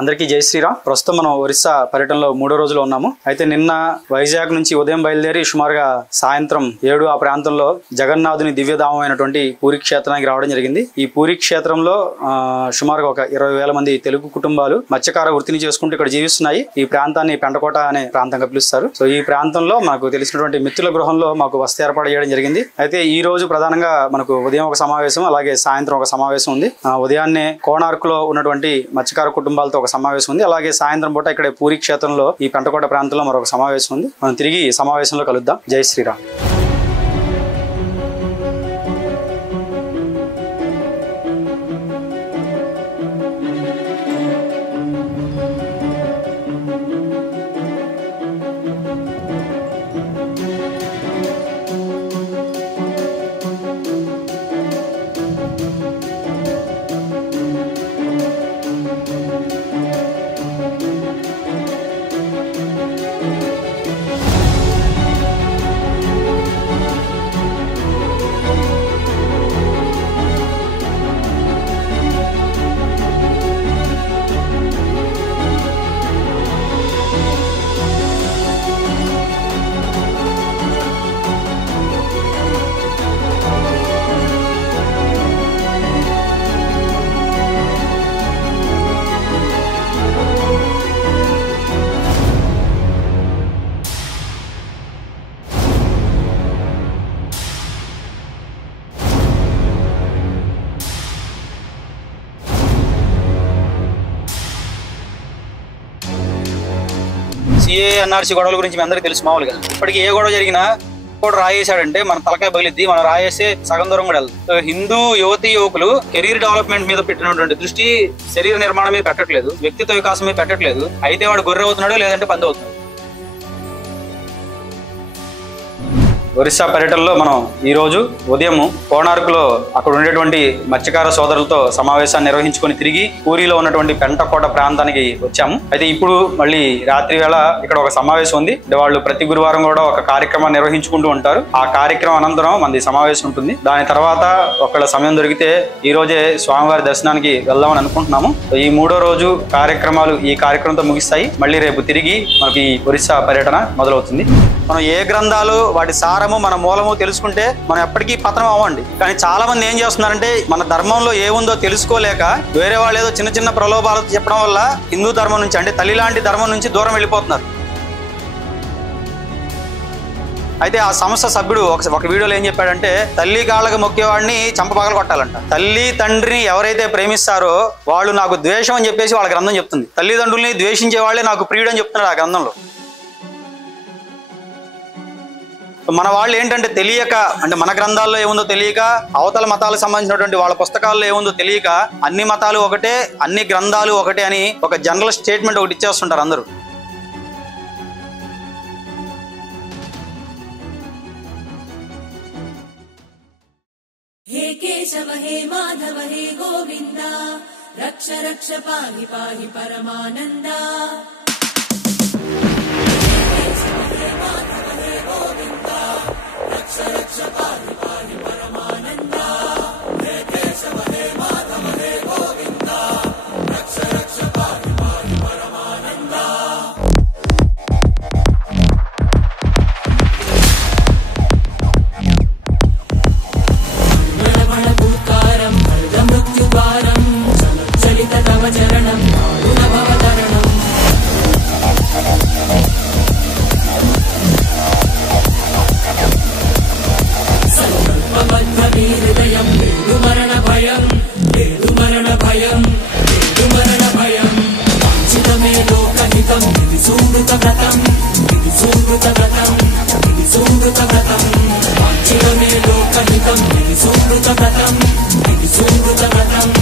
అందరికీ జై శ్రీరామ్. ప్రస్తుతం మనం ఒరిస్సా పర్యటనలో 3వ రోజులో ఉన్నాము. అయితే నిన్న వైజాగ్ నుంచి ఉదయం బయలుదేరి సుమారుగా సాయంత్రం 7 ఆ ప్రాంతంలో జగన్నాథుని దివ్యధామమైనటువంటి పూరి క్షేత్రానికి రావడం జరిగింది. ఈ పూరి క్షేత్రంలో సుమారుగా ఒక 20,000 మంది తెలుగు కుటుంబాలు మత్స్యకార వృత్తిని చేసుకుంటూ ఇక్కడ జీవిస్తున్నాయి. ఈ ప్రాంతాన్ని పెంటకోట అనే ప్రాంతంగా పిలుస్తారు. సో ఈ ప్రాంతంలో మనకు తెలిసినటువంటి మిత్రుల గృహంలో మాకు వసతి ఏర్పాటు చేయడం జరిగింది. అయితే ఈ రోజు ప్రధానంగా మనకు ఉదయం ఒక సమావేశం, అలాగే సాయంత్రం ఒక సమావేశం ఉంది. ఉదయాన్నే కోణార్కులో ఉన్నటువంటి మత్స్యకార కుటుంబాలతో ఒక సమావేశం ఉంది. అలాగే సాయంత్రం పూట ఇక్కడ పూరి క్షేత్రంలో ఈ పెంటకోట ప్రాంతంలో మరొక సమావేశం ఉంది. మనం తిరిగి ఈ సమావేశంలో కలుద్దాం. జై శ్రీరామ్. ఎన్ఆర్సీ గొడవల గురించి మీ అందరికీ తెలుసు. మామూలుగా ఇప్పటికి ఏ గొడవ జరిగినా కూడా రాయేసాడంటే మన తలకాయ పగిలిద్ది, మనం రాయేసే సగం దూరం కూడా వెళ్తాం. సో హిందూ యువకులు కెరీర్ డెవలప్మెంట్ మీద పెట్టినటువంటి దృష్టి శరీర నిర్మాణం మీద పెట్టట్లేదు, వ్యక్తిత్వ వికాసం మీద పెట్టట్లేదు. అయితే వాడు గొర్రె అవుతున్నాడు, లేదంటే పంది అవుతున్నాడు. ఒరిస్సా పర్యటనలో మనం ఈ రోజు ఉదయం కోణార్కులో అక్కడ ఉండేటువంటి మత్స్యకార సోదరులతో సమావేశాన్ని నిర్వహించుకొని తిరిగి పూరిలో ఉన్నటువంటి పెంటకోట ప్రాంతానికి వచ్చాము. అయితే ఇప్పుడు మళ్ళీ రాత్రి వేళ ఇక్కడ ఒక సమావేశం ఉంది. వాళ్ళు ప్రతి గురువారం కూడా ఒక కార్యక్రమాన్ని నిర్వహించుకుంటూ ఉంటారు. ఆ కార్యక్రమం అనంతరం మనది సమావేశం ఉంటుంది. దాని తర్వాత ఒకవేళ సమయం దొరికితే ఈ రోజే స్వామివారి దర్శనానికి వెళ్దామని అనుకుంటున్నాము. ఈ 3వ రోజు కార్యక్రమాలు ఈ కార్యక్రమంతో ముగిస్తాయి. మళ్ళీ రేపు తిరిగి మనకి ఒరిస్సా పర్యటన మొదలవుతుంది. మనం ఏ గ్రంథాలు వాటి సారము మన మూలము తెలుసుకుంటే మనం ఎప్పటికీ పతనం అవ్వండి. కానీ చాలా మంది ఏం చేస్తున్నారంటే మన ధర్మంలో ఏముందో తెలుసుకోలేక వేరే వాళ్ళు ఏదో చిన్న చిన్న ప్రలోభాలతో చెప్పడం వల్ల హిందూ ధర్మం నుంచి, అంటే తల్లి లాంటి ధర్మం నుంచి దూరం వెళ్ళిపోతున్నారు. అయితే ఆ సంస్థ సభ్యుడు ఒక వీడియోలో ఏం చెప్పాడంటే, తల్లి కాళ్ళకు మొక్కేవాడిని చంప పగల కొట్టాలంట. తల్లి తండ్రిని ఎవరైతే ప్రేమిస్తారో వాళ్ళు నాకు ద్వేషం అని చెప్పేసి వాళ్ళ గ్రంథం చెప్తుంది. తల్లిదండ్రుల్ని ద్వేషించే వాళ్ళే నాకు ప్రియుడు అని చెప్తున్నాడు ఆ గ్రంథంలో. మన వాళ్ళు ఏంటంటే తెలియక, అంటే మన గ్రంథాల్లో ఏముందో తెలియక, అవతల మతాలకు సంబంధించినటువంటి వాళ్ళ పుస్తకాల్లో ఏముందో తెలియక అన్ని మతాలు ఒకటే, అన్ని గ్రంథాలు ఒకటే అని ఒక జనరల్ స్టేట్మెంట్ ఒకటి ఇచ్చేస్తుంటారు అందరూ. హే కేశవ హే మాధవ హే గోవింద రక్ష రక్ష పాహి పాహి పరమానంద. Loka hitam,